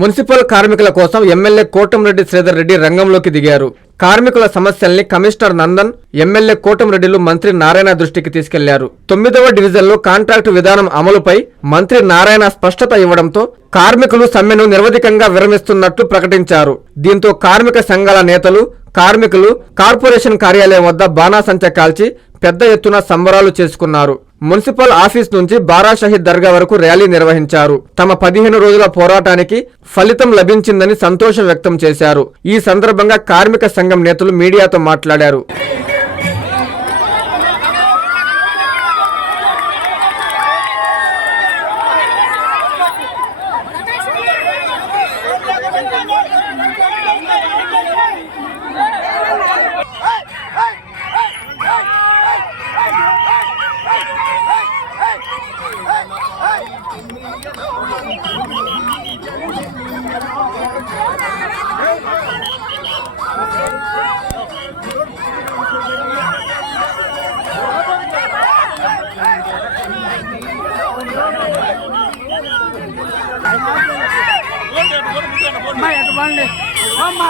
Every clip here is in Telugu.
మున్సిపల్ కార్మికుల కోసం ఎమ్మెల్యే కోటంరెడ్డి శ్రీధర్ రెడ్డి రంగంలోకి దిగారు. కార్మికుల సమస్యల్ని కమిషనర్ నందన్ ఎమ్మెల్యే కోటంరెడ్డిలు మంత్రి నారాయణ దృష్టికి తీసుకెళ్ళారు. తొమ్మిదవ డివిజన్లో కాంట్రాక్టు విధానం అమలుపై మంత్రి నారాయణ స్పష్టత ఇవ్వడంతో కార్మికులు సమ్మెను నిర్వధికంగా విరమిస్తున్నట్లు ప్రకటించారు. దీంతో కార్మిక సంఘాల నేతలు కార్మికులు కార్పొరేషన్ కార్యాలయం వద్ద బాణాసంచ కాల్చి పెద్ద ఎత్తున సంబరాలు చేసుకున్నారు. మున్సిపల్ ఆఫీస్ నుంచి బారా షహీద్ దర్గా వరకు ర్యాలీ నిర్వహించారు. తమ పదిహేను రోజుల పోరాటానికి ఫలితం లభించిందని సంతోషం వ్యక్తం చేశారు. ఈ సందర్భంగా కార్మిక సంఘం నేతలు మీడియాతో మాట్లాడారు. అమ్మా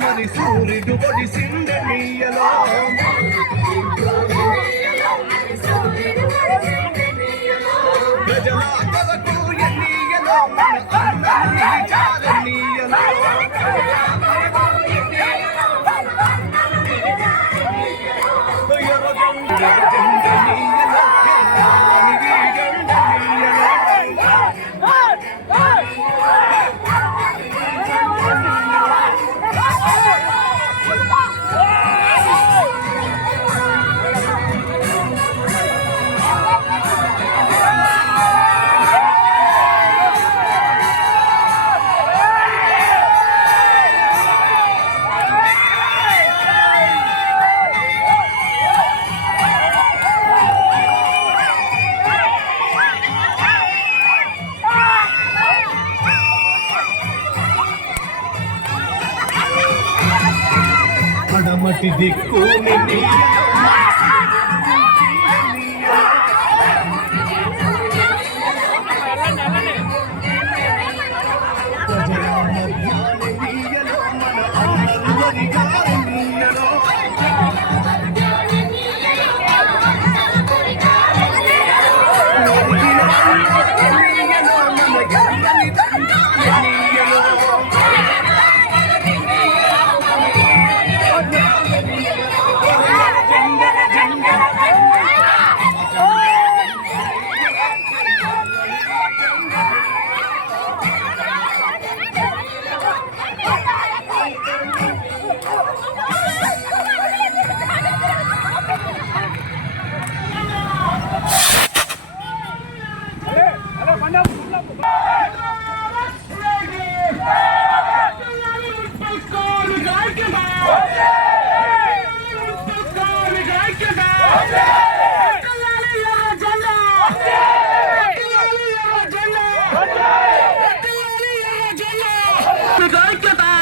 మరి సూర్యుడు పొడిసిండ నీయలో. ప్రజల కొరకు ఎన్నీయలో మన అందరినీ చాలనీయలో పడమటి దిక్కు మున్సిపల్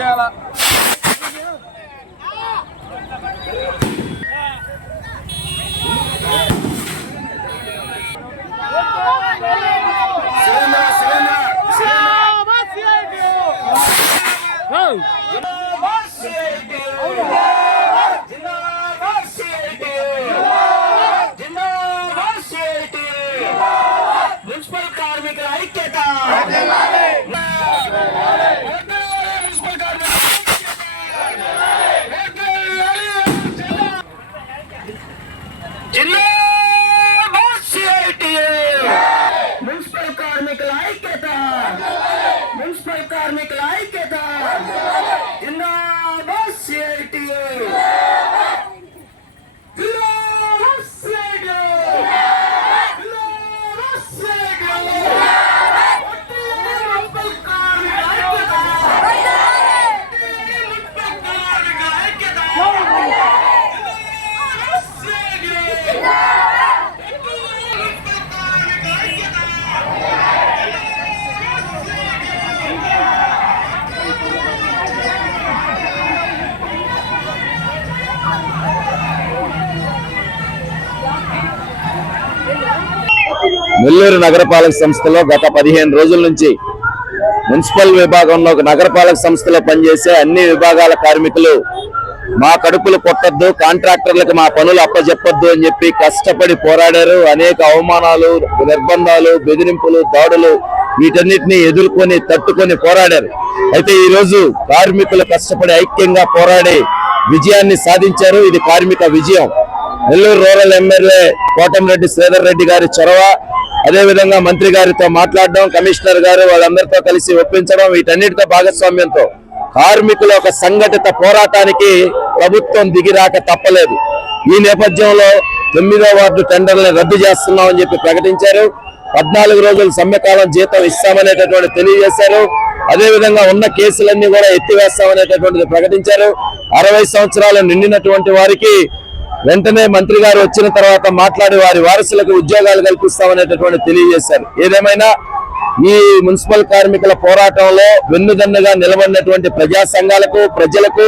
చేయాలా Go! మున్సిపల్ కార్మికుల ఐక్యత. మున్సిపల్ కార్మికుల ఐక్యత. జిందాబాద్ సిఐటియు నెల్లూరు నగరపాలక సంస్థలో గత పదిహేను రోజుల నుంచి మున్సిపల్ విభాగంలో నగరపాలక సంస్థలో పనిచేసే అన్ని విభాగాల కార్మికులు మా కడుపులు కొట్టద్దు కాంట్రాక్టర్లకు మా పనులు అప్పచెప్పొద్దు అని చెప్పి కష్టపడి పోరాడారు. అనేక అవమానాలు నిర్బంధాలు బెదిరింపులు దాడులు వీటన్నిటిని ఎదుర్కొని తట్టుకొని పోరాడారు. అయితే ఈ రోజు కార్మికులు కష్టపడి ఐక్యంగా పోరాడి విజయాన్ని సాధించారు. ఇది కార్మిక విజయం. నెల్లూరు రూరల్ ఎమ్మెల్యే కోటంరెడ్డి శ్రీధర్ రెడ్డి గారి చొరవ. అదే విధంగా మంత్రి గారితో మాట్లాడడం కమిషనర్ గారు వాళ్ళందరితో కలిసి ఒప్పించడం వీటన్నిటితో భాగస్వామ్యంతో కార్మికుల ఒక సంఘటిత పోరాటానికి ప్రభుత్వం దిగిరాక తప్పలేదు. ఈ నేపథ్యంలో తొమ్మిదో వార్డు టెండర్లను రద్దు చేస్తున్నామని చెప్పి ప్రకటించారు. పద్నాలుగు రోజులు సమ్మెకాలం జీతం ఇస్తామనేటటువంటి తెలియజేశారు. అదే విధంగా ఉన్న కేసులన్నీ కూడా ఎత్తివేస్తామనేటటువంటిది ప్రకటించారు. అరవై సంవత్సరాలు నిండినటువంటి వారికి వెంటనే మంత్రి గారు వచ్చిన తర్వాత మాట్లాడి వారి వారసులకు ఉద్యోగాలు కల్పిస్తామనేటటువంటి తెలియజేశారు. ఏదేమైనా ఈ మున్సిపల్ కార్మికుల పోరాటంలో వెన్నుదన్నుగా నిలబడినటువంటి ప్రజా సంఘాలకు ప్రజలకు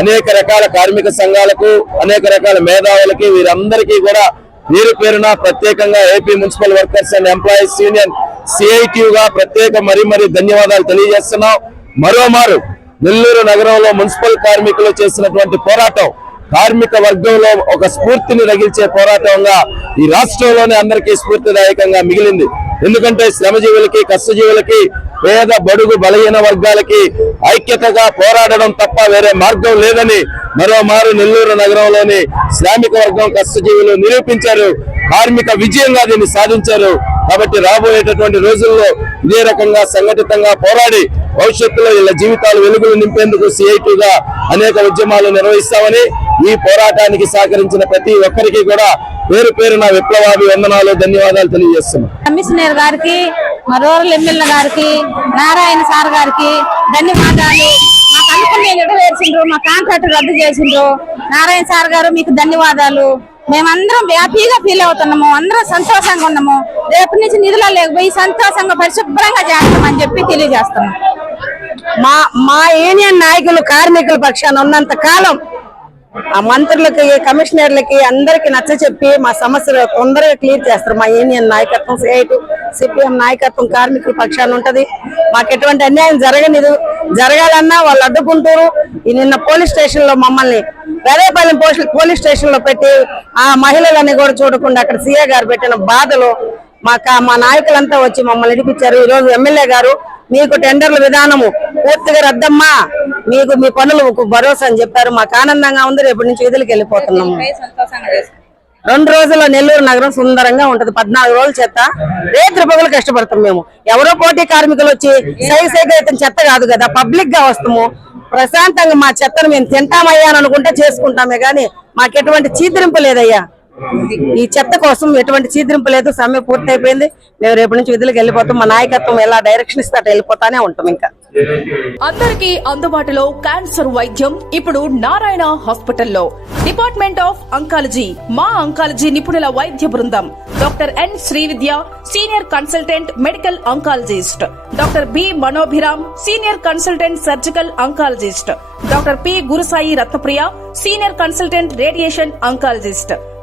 అనేక రకాల కార్మిక సంఘాలకు అనేక రకాల మేధావులకి వీరందరికీ కూడా పేరు పేరున ప్రత్యేకంగా AP municipal workers and employees union CITU ప్రత్యేక మరీ మరీ ధన్యవాదాలు తెలియజేస్తున్నాం. మరోమారు నెల్లూరు నగరంలో మున్సిపల్ కార్మికులు చేసినటువంటి పోరాటం కార్మిక వర్గంలో ఒక స్ఫూర్తిని రగిల్చే పోరాటంగా ఈ రాష్ట్రంలోనే అందరికీ స్ఫూర్తిదాయకంగా మిగిలింది. ఎందుకంటే శ్రమజీవులకి కష్టజీవులకి పేద బడుగు బలహీన వర్గాలకి ఐక్యతగా పోరాడడం తప్ప వేరే మార్గం లేదని మరోమారు నెల్లూరు నగరంలోని శ్రామిక వర్గం కష్టజీవులు నిరూపించారు. కార్మిక విజయంగా దీన్ని సాధించారు. కాబట్టి రాబోయేటటువంటి రోజుల్లో ఇదే రకంగా సంఘటితంగా పోరాడి భవిష్యత్తులో వీళ్ళ జీవితాలు వెలుగులు నింపేందుకు సిఐటిగా అనేక ఉద్యమాలు నిర్వహిస్తామని ఈ పోరాటానికి సహకరించిన ప్రతి ఒక్కరికి కూడా పేరు పేరున విప్లవాభి వందనాలు ధన్యవాదాలు తెలియజేస్తున్నాం. కమిషనర్ గారికి మా రూరల్ ఎమ్మెల్యే గారికి నారాయణ సార్ గారికి ధన్యవాదాలు. మాకు అనుకునే నెరవేర్చిండ్రు మా కాంట్రాక్ట్ రద్దు చేసిండ్రు. నారాయణ సార్ గారు మీకు ధన్యవాదాలు. మేమందరం హ్యాపీగా ఫీల్ అవుతున్నాము అందరం సంతోషంగా ఉన్నాము. రేపటి నుంచి నిధులు లేకపోయి సంతోషంగా పరిశుభ్రంగా చేస్తామని చెప్పి తెలియజేస్తున్నాం. మా మా యూనియన్ నాయకులు కార్మికుల పక్షాన ఉన్నంత కాలం ఆ మంత్రులకి కమిషనర్లకి అందరికి నచ్చ చెప్పి మా సమస్యలు తొందరగా క్లియర్ చేస్తారు. మా యూనియన్ నాయకత్వం సిఐటు సిపిఎం నాయకత్వం కార్మికుల పక్షాన ఉంటది. మాకు ఎటువంటి అన్యాయం జరగనిదు. జరగాలన్నా వాళ్ళు అడ్డుకుంటారు. ఈ నిన్న పోలీస్ స్టేషన్లో మమ్మల్ని వేరేపల్లి పోలీస్ స్టేషన్లో పెట్టి ఆ మహిళలని కూడా చూడకుండా అక్కడ సీఏ గారు పెట్టిన బాధలు మా మా నాయకులంతా వచ్చి మమ్మల్ని ఇడిపించారు. ఈ రోజు ఎమ్మెల్యే గారు మీకు టెండర్ల విధానము పూర్తిగా రద్దమ్మా. మీకు మీ పనులు భరోసా అని చెప్పారు. మాకు ఆనందంగా ఉంది. రేపటి నుంచి విధులకు వెళ్ళిపోతున్నాము. రెండు రోజుల్లో నెల్లూరు నగరం సుందరంగా ఉంటది. పద్నాలుగు రోజుల చెత్త. రేత్రి పగలు కష్టపడతాం మేము. ఎవరో పోటీ కార్మికులు వచ్చి సై సైతం చెత్త కాదు కదా. పబ్లిక్గా వస్తాము. ప్రశాంతంగా మా చెత్తను మేము తింటామయ్యా అని అనుకుంటే చేసుకుంటామే. గానీ మాకు ఎటువంటి చీదరింపు లేదయ్యా. ఈ చెత్త కోసం ఎటువంటి చీదరింపు లేదు. సమ్మె పూర్తి అయిపోయింది మేము రేపు నుంచి విధులకు వెళ్ళిపోతాం. మా నాయకత్వం ఎలా డైరెక్షన్ ఇస్తే వెళ్ళిపోతానే ఉంటాం ఇంకా. అందరికీ అందుబాటులో క్యాన్సర్ వైద్యం ఇప్పుడు నారాయణ హాస్పిటల్లో. డిపార్ట్మెంట్ ఆఫ్ అంకాలజీ మా అంకాలజీ నిపుణుల వైద్య బృందం. Doctor N Srividya senior consultant medical oncologist. Doctor B Manobhiram senior consultant surgical oncologist. Doctor P Gurusai Ratnapriya senior consultant radiation oncologist.